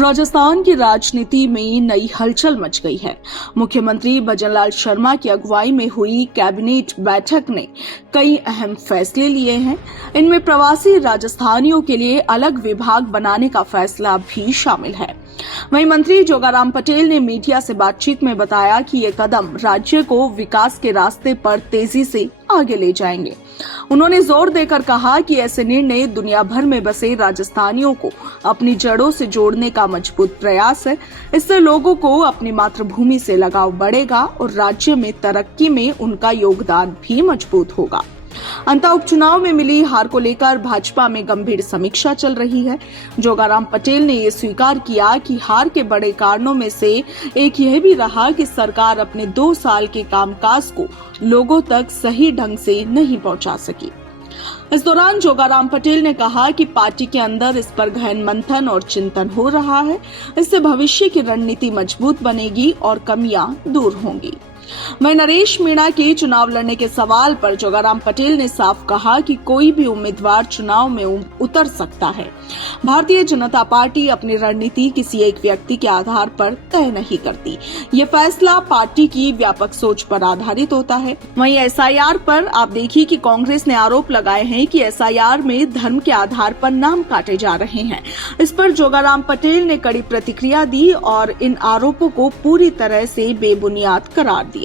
राजस्थान की राजनीति में नई हलचल मच गई है। मुख्यमंत्री भजनलाल शर्मा की अगुवाई में हुई कैबिनेट बैठक ने कई अहम फैसले लिए हैं। इनमें प्रवासी राजस्थानियों के लिए अलग विभाग बनाने का फैसला भी शामिल है। वहीं मंत्री जोगाराम पटेल ने मीडिया से बातचीत में बताया कि ये कदम राज्य को विकास के रास्ते पर तेजी से आगे ले जाएंगे। उन्होंने जोर देकर कहा कि ऐसे निर्णय दुनिया भर में बसे राजस्थानियों को अपनी जड़ों से जोड़ने का मजबूत प्रयास है। इससे लोगों को अपनी मातृभूमि से लगाव बढ़ेगा और राज्य में तरक्की में उनका योगदान भी मजबूत होगा। अंतः उपचुनाव में मिली हार को लेकर भाजपा में गंभीर समीक्षा चल रही है। जोगाराम पटेल ने ये स्वीकार किया कि हार के बड़े कारणों में से एक यह भी रहा कि सरकार अपने 2 साल के कामकाज को लोगों तक सही ढंग से नहीं पहुंचा सकी। इस दौरान जोगाराम पटेल ने कहा कि पार्टी के अंदर इस पर गहन मंथन और चिंतन हो रहा है। इससे भविष्य की रणनीति मजबूत बनेगी और कमियां दूर होंगी। वहीं नरेश मीणा के चुनाव लड़ने के सवाल पर जोगाराम पटेल ने साफ कहा कि कोई भी उम्मीदवार चुनाव में उतर सकता है। भारतीय जनता पार्टी अपनी रणनीति किसी एक व्यक्ति के आधार पर तय नहीं करती। ये फैसला पार्टी की व्यापक सोच पर आधारित होता है। वहीं एसआईआर पर आप देखिए कि कांग्रेस ने आरोप लगाए हैं कि एसआईआर में धर्म के आधार पर नाम काटे जा रहे हैं। इस पर जोगाराम पटेल ने कड़ी प्रतिक्रिया दी और इन आरोपों को पूरी तरह से बेबुनियाद करार दिया।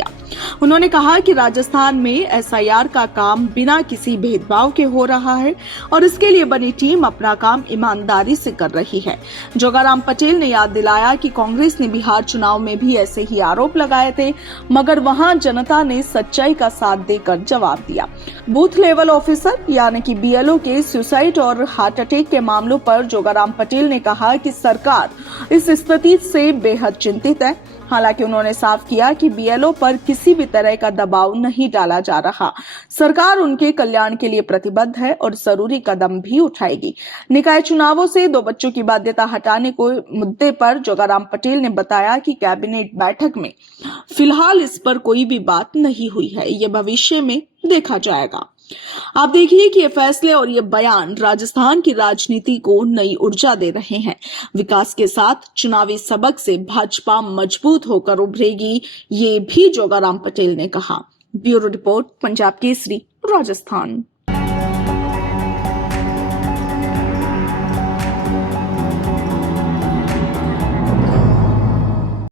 उन्होंने कहा कि राजस्थान में एसआईआर का काम बिना किसी भेदभाव के हो रहा है और इसके लिए बनी टीम अपना काम ईमानदारी से कर रही है। जोगाराम पटेल ने याद दिलाया कि कांग्रेस ने बिहार चुनाव में भी ऐसे ही आरोप लगाए थे, मगर वहां जनता ने सच्चाई का साथ देकर जवाब दिया। बूथ लेवल ऑफिसर यानी कि बीएलओ के सुसाइड और हार्ट अटैक के मामलों पर जोगाराम पटेल ने कहा कि सरकार इस स्थिति से बेहद चिंतित है। हालांकि उन्होंने साफ किया कि बीएलओ पर किसी भी तरह का दबाव नहीं डाला जा रहा। सरकार उनके कल्याण के लिए प्रतिबद्ध है और जरूरी कदम भी उठाएगी। निकाय चुनावों से 2 बच्चों की बाध्यता हटाने को मुद्दे पर जोगाराम पटेल ने बताया कि कैबिनेट बैठक में फिलहाल इस पर कोई भी बात नहीं हुई है। ये भविष्य में देखा जाएगा। आप देखिए कि ये फैसले और ये बयान राजस्थान की राजनीति को नई ऊर्जा दे रहे हैं। विकास के साथ चुनावी सबक से भाजपा मजबूत होकर उभरेगी, ये भी जोगाराम पटेल ने कहा। Bureau report, Punjab Kesari, Rajasthan.